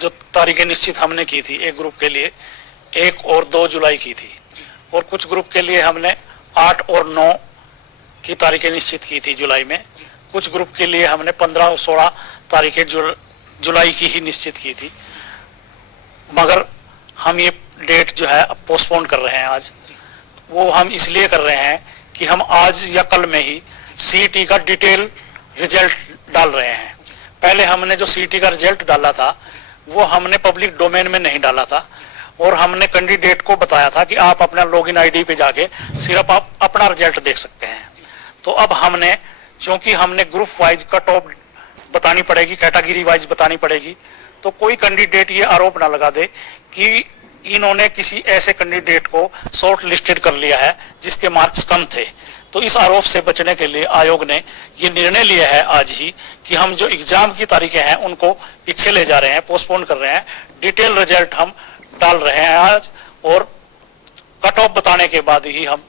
जो तारीखें निश्चित हमने की थी एक ग्रुप के लिए 1 और 2 जुलाई की थी, और कुछ ग्रुप के लिए हमने 8 और 9 की तारीखें निश्चित की थी जुलाई में। कुछ ग्रुप के लिए हमने 15 और 16 तारीखें जुलाई की ही निश्चित की थी, मगर हम ये डेट जो है पोस्टपोन कर रहे हैं आज। वो हम इसलिए कर रहे हैं कि हम आज या कल में ही सीईटी का डिटेल रिजल्ट डाल रहे हैं। पहले हमने जो सीईटी का रिजल्ट डाला था वो हमने पब्लिक डोमेन में नहीं डाला था, और हमने कैंडिडेट को बताया था कि आप अपना लॉगिन आईडी पे जाके सिर्फ आप अपना रिजल्ट देख सकते हैं। तो अब हमने, क्योंकि हमने ग्रुप वाइज कट ऑफ बतानी पड़ेगी, कैटेगरी वाइज बतानी पड़ेगी, तो कोई कैंडिडेट ये आरोप ना लगा दे कि इन्होंने किसी ऐसे कैंडिडेट को शॉर्ट लिस्टेड कर लिया है जिसके मार्क्स कम थे। तो इस आरोप से बचने के लिए आयोग ने ये निर्णय लिया है आज ही कि हम जो एग्जाम की तारीखें हैं उनको पीछे ले जा रहे हैं, पोस्टपोन कर रहे हैं। डिटेल रिजल्ट हम डाल रहे हैं आज, और कट ऑफ बताने के बाद ही हम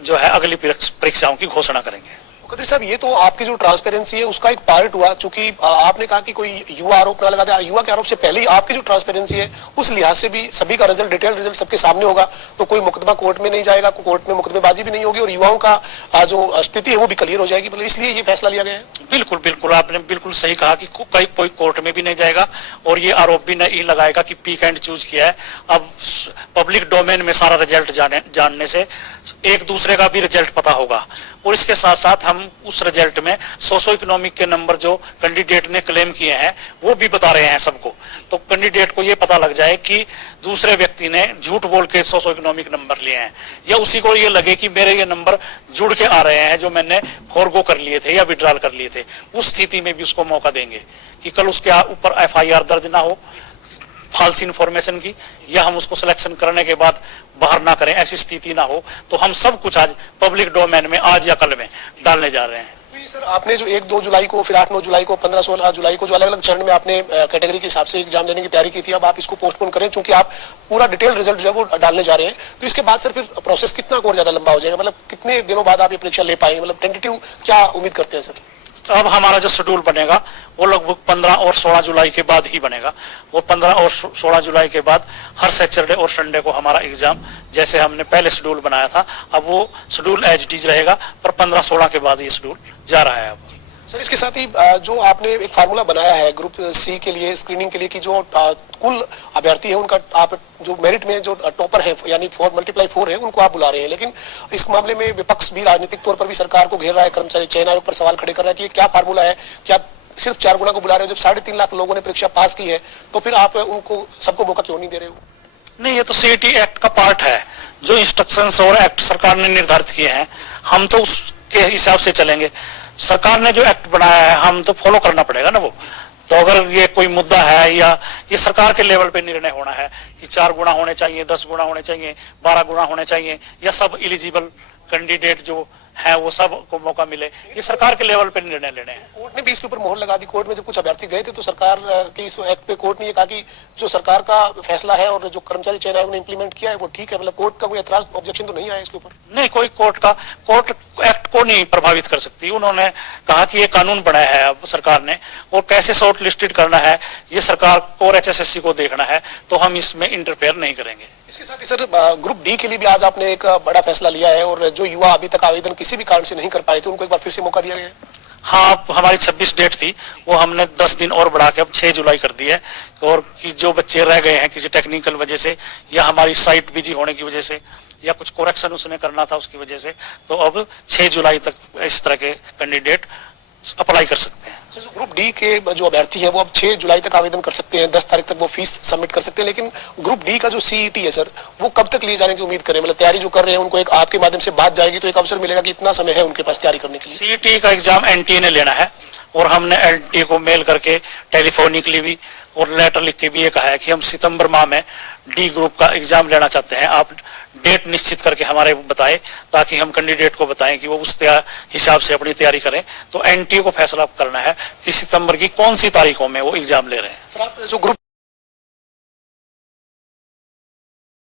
जो है अगली परीक्षाओं की घोषणा करेंगे। खत्री साहब, ये तो आपकी जो ट्रांसपेरेंसी है उसका एक पार्ट हुआ, चूंकि आपने कहा कि कोई युवा आरोप ना लगा दे। युवा के आरोप से पहले ही आपकी जो ट्रांसपेरेंसी है उस लिहाज से भी सभी का रिजल्ट, डिटेल रिजल्ट सबके सामने होगा, तो कोई मुकदमा कोर्ट में नहीं जाएगा, कोर्ट में मुकदमेबाजी भी नहीं होगी, और युवाओं का जो स्थिति है वो भी क्लियर हो जाएगी। मतलब इसलिए ये फैसला लिया गया है। बिल्कुल बिल्कुल, आपने बिल्कुल सही कहा कि कोई कोर्ट में भी नहीं जाएगा, और ये आरोप भी नहीं लगाएगा कि पिक एंड चूज किया है। अब पब्लिक डोमेन में सारा रिजल्ट जानने से एक दूसरे का भी रिजल्ट पता होगा, और इसके साथ साथ हम उस रिजल्ट में सोशो इकोनॉमिक के नंबर जो कैंडिडेट ने क्लेम किए हैं वो भी बता रहे हैं सबको। तो कैंडिडेट को ये पता लग जाए कि दूसरे व्यक्ति ने झूठ बोल के सोशो इकोनॉमिक नंबर लिए हैं, या उसी को ये लगे कि मेरे ये नंबर जुड़ के आ रहे हैं जो मैंने फॉरगो कर लिए थे या विड्रॉल कर लिए थे। उस स्थिति में भी उसको मौका देंगे कि कल उसके ऊपर एफआईआर दर्ज ना हो फाल्स इन्फॉर्मेशन की, या हम उसको सिलेक्शन करने के बाद बाहर ना करें, ऐसी स्थिति ना हो। तो हम सब कुछ आज पब्लिक डोमेन में आज या कल में डालने जा रहे हैं। सर, आपने जो 1-2 जुलाई को, फिर 8-9 जुलाई को, 15-16 जुलाई को जो अलग अलग चरण में आपने कैटेगरी के हिसाब से एग्जाम देने की तैयारी की थी, अब आप इसको पोस्टपोन करें क्योंकि आप पूरा डिटेल रिजल्ट जो है वो डालने जा रहे हैं। तो इसके बाद सर फिर प्रोसेस कितना और ज्यादा लंबा हो जाएगा? मतलब कितने दिनों बाद आप ये परीक्षा ले पाएंगे? मतलब टेंटेटिव क्या उम्मीद करते हैं सर? तो अब हमारा जो शेड्यूल बनेगा वो लगभग 15 और 16 जुलाई के बाद ही बनेगा। वो 15 और 16 जुलाई के बाद हर सैटरडे और संडे को हमारा एग्जाम, जैसे हमने पहले शेड्यूल बनाया था, अब वो शेड्यूल एज इट इज रहेगा, पर 15-16 के बाद ये शेड्यूल जा रहा है अब। सर, इसके साथ ही जो आपने एक फार्मूला बनाया है ग्रुप सी के लिए, स्क्रीनिंग के लिए, कि जो कुल अभ्यर्थी है उनका आप जो मेरिट में जो टॉपर है यानी 4x4 है उनको आप बुला रहे हैं, लेकिन इस मामले में विपक्ष भी राजनीतिक तौर पर भी सरकार को घेर रहा है, कर्मचारी चयन आयोग पर सवाल खड़े कर रहा है कि ये क्या फार्मूला है, क्या सिर्फ 4 गुना को बुला रहे हो? जब 3.5 लाख लोगों ने परीक्षा पास की है तो फिर आप उनको सबको मौका क्यों नहीं दे रहे हो? नहीं, ये तो सीईटी एक्ट का पार्ट है, जो इंस्ट्रक्शंस और एक्ट सरकार ने निर्धारित किए हैं हम तो उसके हिसाब से चलेंगे। सरकार ने जो एक्ट बनाया है हम तो फॉलो करना पड़ेगा ना वो। तो अगर ये कोई मुद्दा है या ये सरकार के लेवल पे निर्णय होना है कि 4 गुना होने चाहिए, 10 गुना होने चाहिए, 12 गुना होने चाहिए, या सब एलिजिबल कैंडिडेट जो है वो सब को मौका मिले, ये सरकार के लेवल पे निर्णय लेने हैं। कोर्ट ने भी इसके ऊपर मोहर लगा दी। कोर्ट में जब कुछ अभ्यर्थी गए थे तो सरकार के इस एक्ट पे कोर्ट ने ये कहा कि जो सरकार का फैसला है और जो कर्मचारी चयन आयोग ने इंप्लीमेंट किया है वो ठीक है। मतलब कोर्ट का कोई एतराज, ऑब्जेक्शन तो नहीं आया इसके ऊपर? नहीं, कोई कोर्ट एक्ट को नहीं प्रभावित कर सकती। उन्होंने कहा कि ये कानून बनाया है अब सरकार ने, और कैसे शॉर्ट लिस्टेड करना है ये सरकार को और HSSC को देखना है, तो हम इसमें इंटरफेयर नहीं करेंगे। इसके साथ ही सर ग्रुप डी के लिए भी आज आपने एक बड़ा फैसला लिया है, और जो युवा अभी तक आवेदन किसी भी कारण से नहीं कर पाए थे उनको एक बार फिर से मौका दिया गया है। हाँ, हमारी 26 डेट थी, वो हमने 10 दिन और बढ़ा के अब 6 जुलाई कर दी है, और कि जो बच्चे रह गए हैं किसी टेक्निकल वजह से या हमारी साइट बिजी होने की वजह से या कुछ कोरेक्शन उसने करना था उसकी वजह से, तो अब 6 जुलाई तक इस तरह के कैंडिडेट अप्लाई कर सकते हैं। ग्रुप डी के जो अभ्यर्थी है वो अब 6 जुलाई तक आवेदन कर सकते हैं, 10 तारीख तक वो फीस सबमिट कर सकते हैं, लेकिन ग्रुप डी का जो सीईटी है सर वो कब तक लिए जाने की उम्मीद करें? मतलब तैयारी जो कर रहे हैं उनको एक आपके माध्यम से बात जाएगी तो एक अवसर मिलेगा कि इतना समय है उनके पास तैयारी करने के लिए। सीईटी का एग्जाम एनटीए ने लेना है, और हमने एनटीए को मेल करके टेलीफोनिकली भी और लेटर लिख के भी ये कहा है कि हम सितंबर माह में डी ग्रुप का एग्जाम लेना चाहते हैं। आप डेट निश्चित करके हमारे बताएं ताकि हम कैंडिडेट को बताएं कि वो उस हिसाब से अपनी तैयारी करें। तो एनटीए को फैसला करना है कि सितंबर की कौन सी तारीखों में वो एग्जाम ले रहे हैं। सर, आप जो ग्रुप